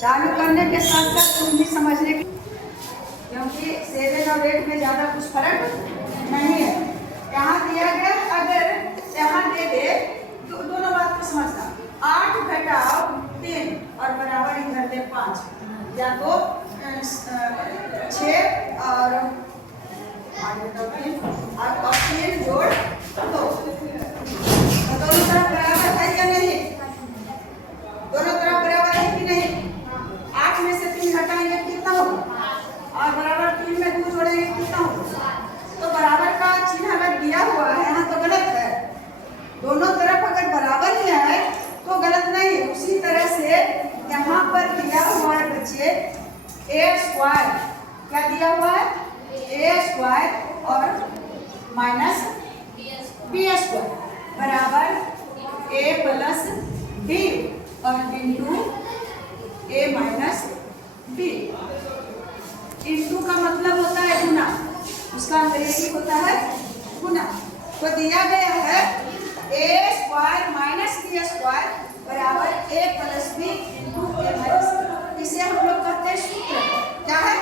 चालू करने के साथ साथ तुम भी समझने की, क्योंकि 7 और 8 में ज़्यादा कुछ फर्क नहीं है। यहाँ दिया गया, अगर यहाँ दे दे तो दोनों बात को समझना। 8 घटाओ 3 और बराबर इधर दे 5, या तो 6 और 3 जोड़ 2, दोनों तरफ बराबर है या नहीं? दोनों तरफ बराबर है कि नहीं? 8 में से 3 घटाएंगे कितना होगा? और बराबर 3 में 2 जोड़ेंगे कितना होगा? तो बराबर का चिन्ह अगर दिया हुआ है यहाँ तो गलत है। दोनों तरफ अगर बराबर ही है तो गलत नहीं है। उसी तरह से यहाँ पर दिया हुआ है बच्चे a स्क्वायर, क्या दिया हुआ है? a स्क्वायर और माइनस b स्क्वायर बराबर a प्लस b और into a minus b। Into का मतलब होता है गुना, उसका अंग्रेजी होता है गुना। तो दिया गया है a square minus b square बराबर a plus b into a minus b। इसे हम लोग कहते हैं सूत्र। क्या है?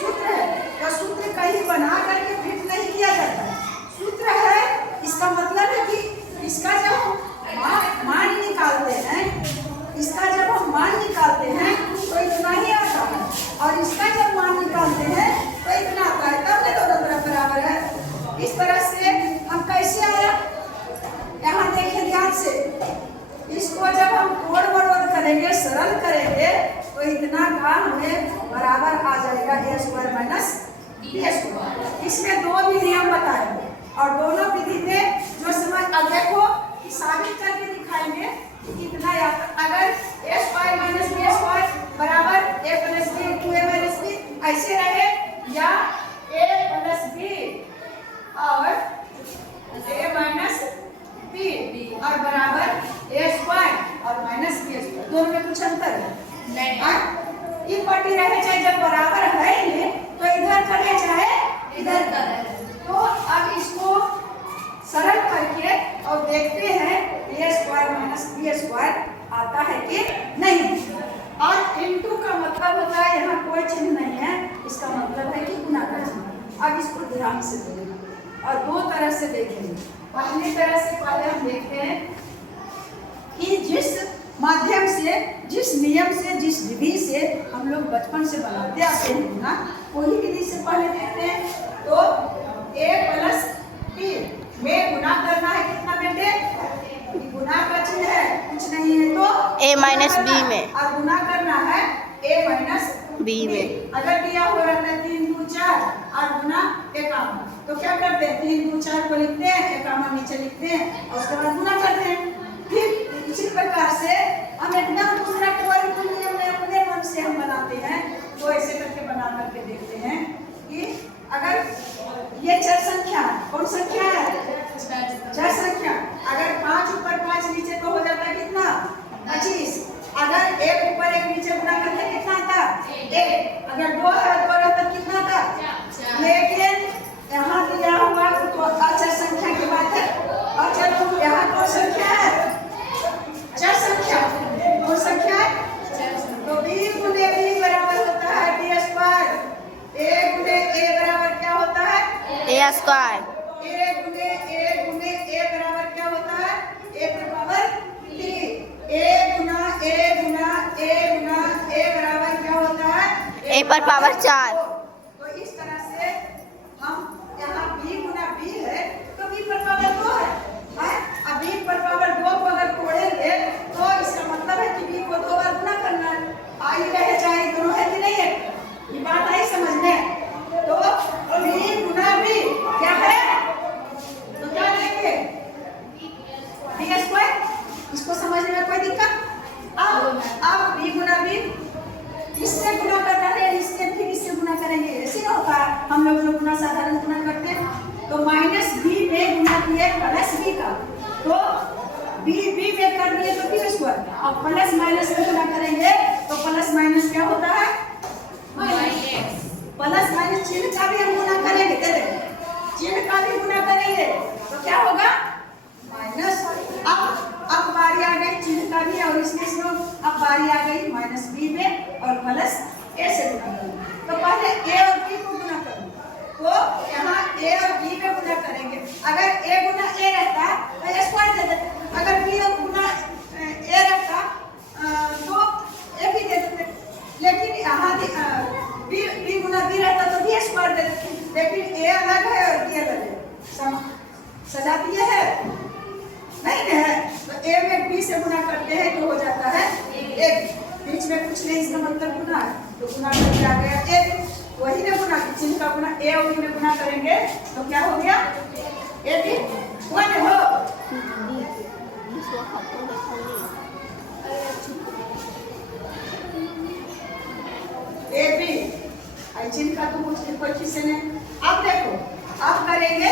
सूत्र है। तो सूत्र कहीं बना करके फिट नहीं किया जाता है, सूत्र है। इसका मतलब है कि इसका जब हम मान निकालते हैं, इसका जब हम मान निकालते हैं तो इतना ही आता है, और इसका जब मान निकालते हैं तो इतना आता है, तब दोनों तरफ बराबर है। इस तरह से हम कैसे आया, यहाँ देखिए ध्यान से, इसको जब हम कोड़ मरोड़ करेंगे, सरल करेंगे तो इतना का हमें बराबर आ जाएगा a square minus b square. इसमें दो विधि हम बताएंगे और दोनों विधि में जो समझ, अब देखो साबित करके दिखाएंगे कितना। अगर a square minus b square बराबर a plus b into a minus b ऐसे रहे, या a प्लस b और a माइनस b और बराबर a स्क्वायर और माइनस b स्क्वायर, दोनों में कुछ अंतर है नहीं। ये पट्टी रहे चाहे जब बराबर है ही तो इधर करे चाहे इधर करे। तो अब इसको सरल करके और देखते हैं a square minus b square आता है कि नहीं। और इनटू का मतलब होता है, यहाँ कोई चिन्ह नहीं है, इसका मतलब है कि गुना का चिन्ह। अब इसको ध्यान से देखना और दो तरह से देखेंगे। पहली तरह से पहले हम देखते हैं कि जिस माध्यम से, जिस नियम से, जिस विधि से हम लोग बचपन से बनाते आते हैं गुना, वही विधि से पहले देखते हैं। तो a प्लस b में गुना करना है कितना बेटे? गुना का चिन्ह है, कुछ नहीं है तो a माइनस b में, और गुना करना है a माइनस b में। अगर दिया हो रहता है 3 2 4 और गुना 51, तो क्या करते हैं? 3 2 4 को लिखते हैं, 51 नीचे लिखते हैं और उसके बाद गुना करते हैं। फिर इसी प्रकार से हम एकदम दूसरा कोई नियम में अपने मन से हम बनाते हैं। तो ऐसे करके बना करके देखते हैं कि अगर ये चर संख्या, कौन संख्या है? चर संख्या। अगर 5 ऊपर 5 नीचे तो हो जाता है कितना? 25। अगर 1 ऊपर 1 नीचे गुना करके कितना आता? 1। अगर 2 है 2 रहता कितना आता? लेकिन यहाँ दिया हुआ तो अचर संख्या की बात है। अचर तो यहाँ कौन संख्या है? चर संख्या। कौन संख्या है? तो b गुने b बराबर होता है b स्क्वायर। a गुने a बराबर क्या होता है? a square. a गुने a बराबर क्या होता है? a की पावर 3। a गुना a बराबर क्या होता है? a पर पावर 4। तो इस तरह से हम यहाँ b गुना b है तो b पर पावर 2 है। अब b पर पावर 2 को अगर तोड़ेंगे तो इसका मतलब है कि b को 2 बार गुना करना है। आई रहे चाहे दोनों है कि नहीं है? ये बात आई समझ में? तो b गुना b क्या है? तो क्या लिखेंगे? b square. इसको समझने में कोई दिक्कत? अब b गुना b, इससे गुना करना है, इससे फिर इससे गुना करेंगे, ऐसे ना होता। हम लोग जो गुना साधारण गुना करते हैं तो माइनस b में गुना किए प्लस b का, तो b में कर दिए तो b स्क्वायर, और प्लस माइनस में गुना करेंगे तो प्लस माइनस क्या होता है? प्लस माइनस चिन्ह का भी हम गुना करेंगे, दे देंगे चिन्ह का भी गुना करेंगे तो क्या होगा? माइनस। अब बारी आ गई चिन्ह का भी, और इसमें अब बारी बारी आ गई माइनस बी में और प्लस ए से गुना करेंगे। तो पहले ए और बी को गुना करेंगे, तो यहाँ ए और बी में गुना करेंगे। अगर ए गुना ए रहता तो ए स्क्वायर दे देते, अगर बी और गुना ए रहता तो ए भी दे देते, लेकिन यहाँ बी गुना बी रहता तो बी स्क्वायर दे देते, लेकिन ए अलग है और बी अलग है। सजा दिए है नहीं है, तो ए में बी से गुना करते हैं तो हो जाता है ए, बीच में कुछ नहीं, इसका मतलब गुना है, तो गुना करके आ गया ए, वही ना गुना चिन्ह का गुना ए और बी में गुना करेंगे तो क्या हो गया ए बी वन हो। ए बी आई चिन्ह का तो कुछ कोई चीज नहीं। अब देखो अब करेंगे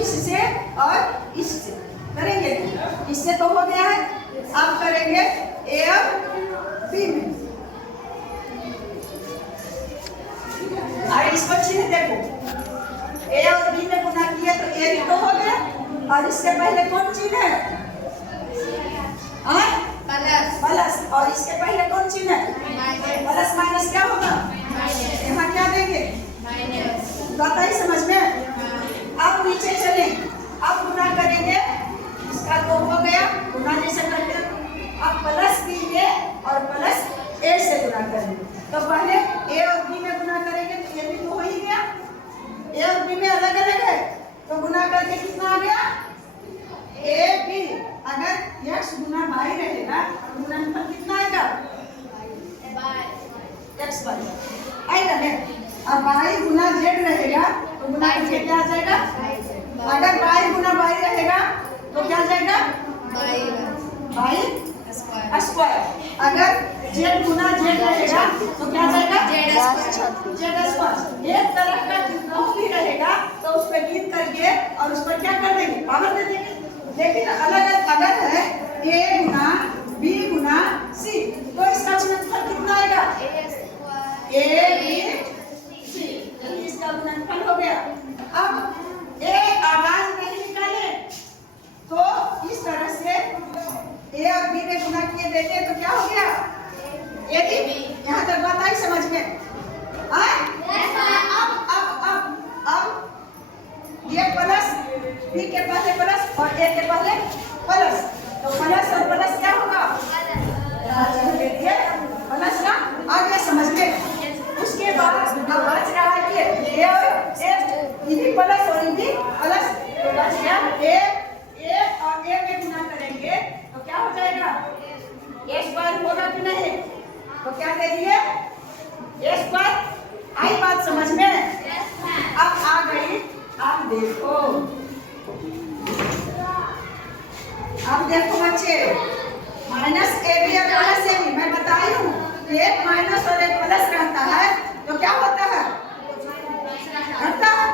इससे और इससे करेंगे, इससे तो हो गया है, अब करेंगे ए और बी में। और इसको चिन्ह देखो ए और बी में गुना किया तो ए भी तो हो गया, और इससे पहले कौन चिन्ह है प्लस, प्लस, और इसके पहले कौन चिन्ह है प्लस, माइनस क्या होगा यहाँ क्या देंगे बात आई समझ में। अब नीचे चले, अब गुना करेंगे, इसका दो हो गया गुना जैसे करके, अब प्लस बी में और प्लस ए से गुना करेंगे। तो पहले ए और बी में गुना करेंगे तो ये भी तो हो ही गया, ए और बी में अलग अलग है तो गुना करके कितना आ गया ए बी। अगर एक्स गुना वाई रहेगा तो गुणनफल कितना आएगा एक्स वाई आएगा ना, और वाई गुना जेड रहेगा तो गुना करके क्या आ जाएगा, अगर वाई गुना वाई रहेगा तो क्या आ जाएगा वाई स्क्वायर, अगर जेड गुना जेड रहेगा तो क्या आ जाएगा जेड स्क्वायर। एक तरफ का जितना भी रहेगा तो उस पर गिन करके और उस पर क्या कर देंगे पावर दे देंगे, लेकिन अलग अगर है ए गुना बी गुना सी तो इसका गुणनफल कितना आएगा ए बी सी, इसका गुणनफल हो गया। अब ए आवाज नहीं निकाले तो इस तरह से ए और बी में गुना किए देते तो क्या हो गया ए बी। यहाँ तक बात आई समझ में? अब ये प्लस बी के पहले प्लस और ए के पहले प्लस, तो प्लस और प्लस क्या होगा प्लस ना, आ गया समझ में। उसके बाद अब बच रहा है कि ए और ए भी प्लस और भी प्लस, तो बच गया ए और ए में गुना करेंगे तो क्या हो जाएगा ए स्क्वायर होगा कि नहीं, तो क्या दे दिए ए स्क्वायर। आई बात समझ में? अब आ गई, अब देखो बच्चे माइनस ए बी और प्लस ए बी, मैं बताई हूँ एक माइनस और एक प्लस रहता है तो क्या होता है घटता है,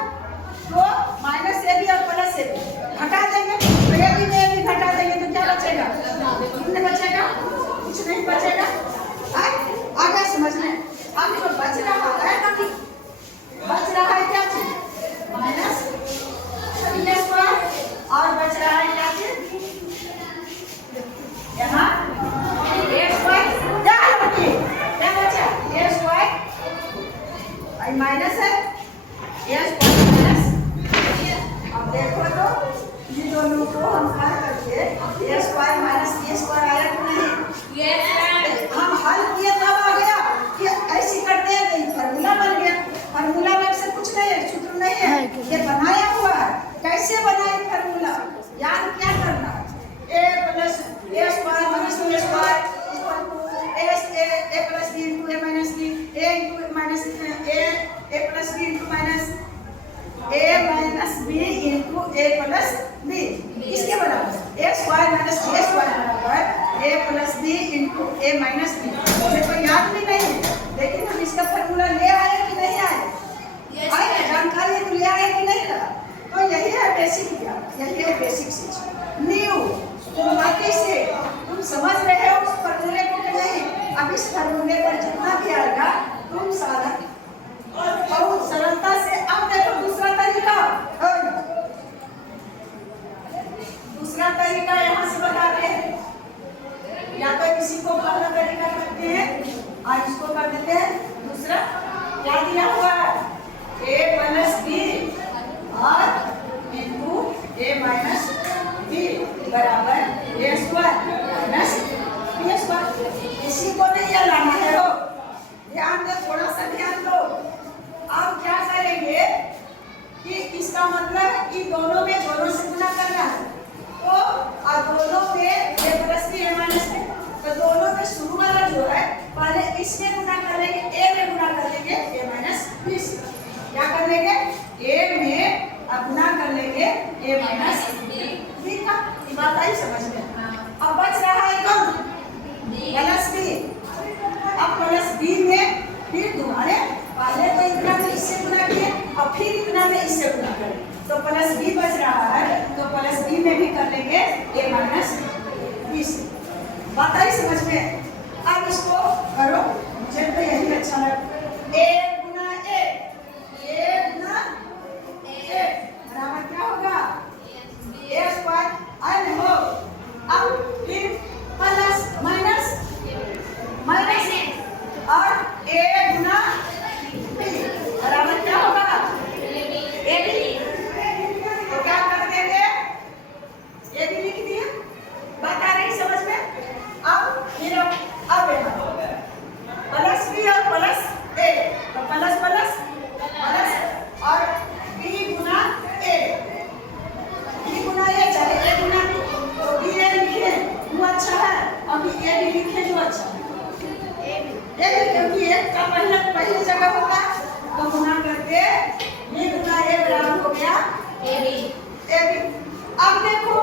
तो माइनस ए बी और प्लस ए बी घटा देंगे तो ए बी में ए बी घटा देंगे तो क्या बचेगा कितने बचेगा कुछ नहीं बचेगा। आगे समझ में, अब जो बच रहा है बच रहा है क्या चीज माइनस बी स्क्वायर, और बच रहा है क्या चीज यहाँ ए स्क्वायर, क्या बचा ए स्क्वायर माइनस है ए स्क्वायर माइनस। अब देखो तो ये दोनों को हम हल करके ए स्क्वायर माइनस बी स्क्वायर आया कि नहीं, हम हल किए तब आ गया कि ऐसे करते हैं तो फार्मूला बन गया। फार्मूला में से कुछ नहीं है, सूत्र नहीं है, ये बनाया हुआ है। कैसे बनाए फार्मूला, याद क्या करना, a plus a square minus b square a plus b into a minus b, a into minus a plus b into minus b into a plus b, इसके बराबर a square minus b square बराबर a plus b into a minus b. मुझे तो याद भी नहीं है, लेकिन हम इसका फार्मूला ले आए कि नहीं आए, आए जानकारी है तो ले आए कि नहीं लगा, तो यही है बेसिक ज्ञान, यही है बेसिक चीज। न्यू शुरुआती से तुम समझ रहे हो उस फार्मूले को कि नहीं, अब इस फार्मूले पर जितना भी आएगा तुम सारा बहुत सरलता से। अब देखो दूसरा तरीका, दूसरा तरीका यहाँ से बताते हैं, या तो किसी को पहला तरीका प्लस बी और इंटू ए माइनस बी बराबर a square minus b square. इसी को नहीं ये लाना है हो, ध्यान दो, थोड़ा सा ध्यान दो। अब क्या करेंगे कि इसका मतलब है कि दोनों में दोनों से गुना करना है, तो अब दोनों में ए प्लस बी ए माइनस बी, तो दोनों में शुरू वाला जो है पहले इसमें गुना कर लेंगे, ए में गुना कर लेंगे ए माइनस बी से। क्या कर लेंगे, ए में अब गुना कर लेंगे ए माइनस बी का। ये बात आई समझ में? अब बच रहा है कौन, प्लस बी। अब प्लस बी में फिर दोबारा पहले तो इतना में इससे गुना किए और फिर इतना में इससे गुना करें, तो प्लस बी बच रहा है, तो प्लस बी में भी कर लेंगे ए माइनस बी से। बात आई समझ में? अब इसको करो, मुझे तो यही अच्छा लगा। ए गुना ए गुना ए बराबर क्या होगा, ए स्क्वायर आए हो। अब फिर प्लस माइनस माइनस और ए गुना बी बराबर क्या होगा, ए बी। तो क्या कर देंगे, ए बी लिख दिया। बात आ रही समझ में? अब फिर अब प्लस बी और प्लस ए, तो प्लस प्लस प्लस और बी गुना ए, बी गुना ए चले ए गुना बी, तो बी ए लिखे वो अच्छा है, अभी ए भी लिखे जो अच्छा है। ए क्योंकि एक का पहली जगह होगा तो गुना करके बी गुना ए बराबर हो गया ए बी। अब देखो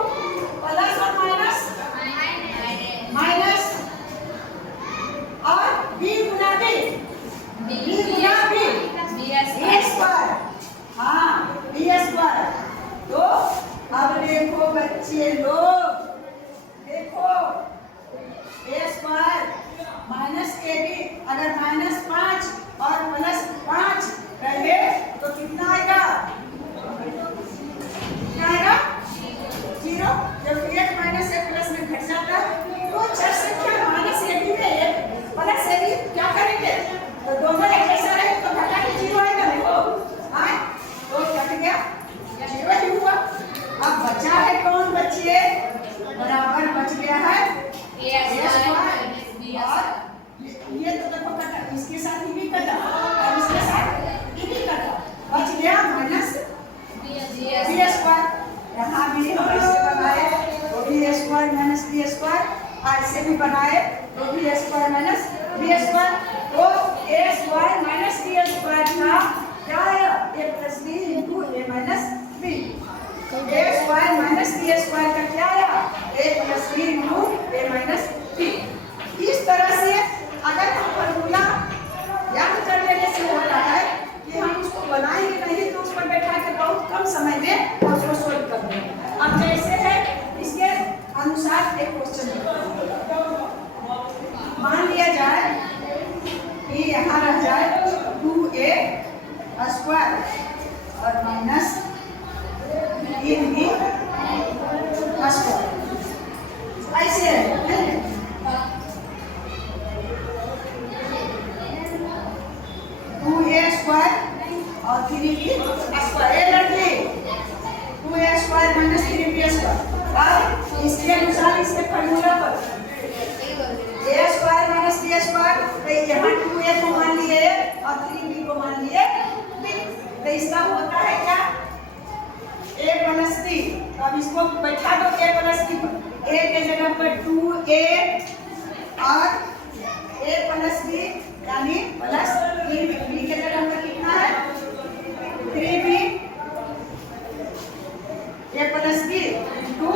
प्लस और माइनस माइनस और बी गुना बी, बी गुना बी बी स्क्वायर, हाँ बी स्क्वायर। तो अब देखो बच्चे लोग, देखो ए स्क्वायर माइनस ए बी, अगर माइनस 5 और प्लस 5 रहे तो कितना आएगा, कितना आएगा 0। जब एक माइनस एक प्लस में घट जाता है तो चर संख्या माइनस ए बी में एक प्लस ए बी क्या करेंगे, तो दोनों एक जैसा रहे तो घटा के 0 आएगा। देखो हाँ, तो घट गया 0 ही हुआ। अब बचा है कौन बच्चे, बराबर बच गया है ए स्क्वायर, और ये तो देखो कटा, इसके साथ ये भी कटा और इसके साथ ये भी कटा, बच गया माइनस बी स्क्वायर। यहाँ भी हम ऐसे बनाए तो b square minus b square, ऐसे भी बनाए तो b square minus b square. तो a square minus b square का क्या है, a plus b into a minus b. A square minus b square का क्या है, a plus b into a minus b. इस तरह से अगर हम फॉर्मूला याद कर लेने से होता है कि हम उसको बनाएंगे नहीं तो उस पर बैठा के बहुत कम समय में उसको सोल्व कर देंगे। अब जैसे है इसके अनुसार एक क्वेश्चन मान लिया जाए कि यहाँ रह जाए 2a स्क्वायर और माइनस 3b स्क्वायर, ऐसे है 2a स्क्वायर और 3b स्क्वायर, लड़के 2a square minus 3b square. अब इसके अनुसार इसके फॉर्मूला पर a square minus b square, तो यहाँ 2a को मान लिए और 3b को मान लिए b, तो इसका होता है क्या a प्लस b। तो अब इसको बैठा दो a प्लस b पर, a के जगह पर 2a और a प्लस b यानी प्लस 3b, b के जगह पर कितना है 3b, a plus b into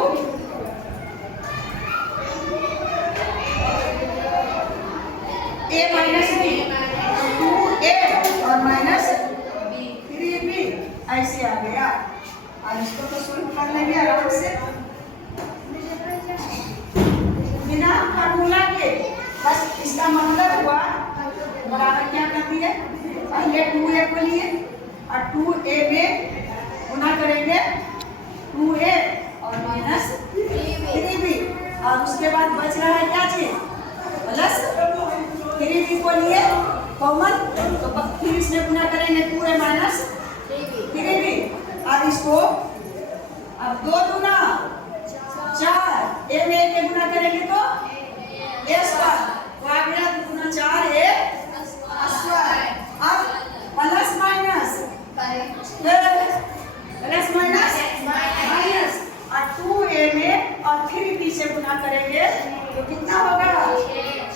a minus b, 2a और माइनस 3b ऐसे आ गया। और इसको तो सोल्व कर लेंगे आराम से बिना फार्मूला के। बस इसका मतलब हुआ बराबर क्या कर दिए, पहले 2a को लिए और 2a में गुना करेंगे 2a और माइनस 3b, और उसके बाद बच रहा है क्या चीज प्लस 3b को लिए कॉमन, तो फिर इसमें गुना करेंगे 2a माइनस 3b। अब इसको अब 2 दूना 4, ए में 1 के गुना करेंगे तो ए स्क्वायर, तो आ गया 2 दूना 4 ए स्क्वायर। अब प्लस माइनस माइनस और 2a में और 3b से गुना करेंगे तो कितना होगा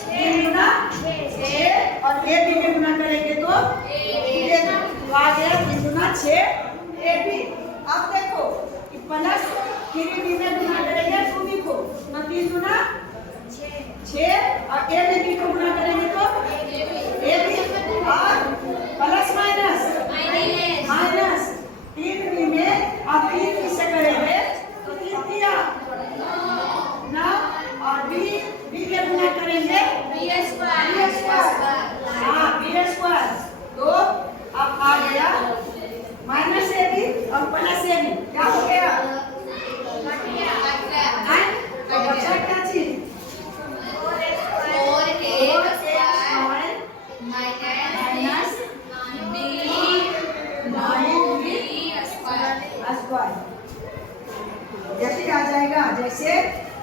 3 गुना 6 और ab में गुना करेंगे तो 8, तो आ गया 3 गुना 6 ab। अब देखो कि प्लस 3b में गुना करेंगे 2b को तो 3 गुना 6 और a में b को गुना करेंगे तो ab और प्लस माइनस 3b में अब 3 से करेंगे तो 3 दिया 9 और b के गुना करेंगे b स्क्वायर, हाँ b स्क्वायर। तो अब आ गया माइनस ab और प्लस ab, क्या हो गया तो बचा क्या चीज 4 जैसे आ जाएगा, जैसे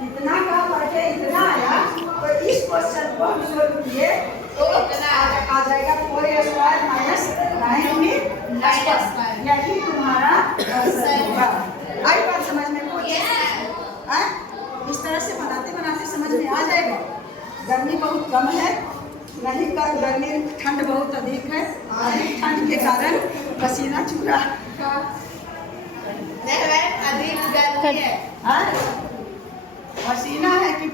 इतना का पढ़ के इतना आया तो इस क्वेश्चन को हम सोल्व किए तो आ जाएगा 4a square minus 9b square. यही तुम्हारा आंसर होगा। आई बात समझ में कुछ इस तरह से बनाते बनाते समझ में आ जाएगा। गर्मी बहुत कम है, नहीं गर्मी ठंड बहुत अधिक है, अधिक ठंड के कारण पसीना चूरा अधिक गर्मी है, पसीना है कि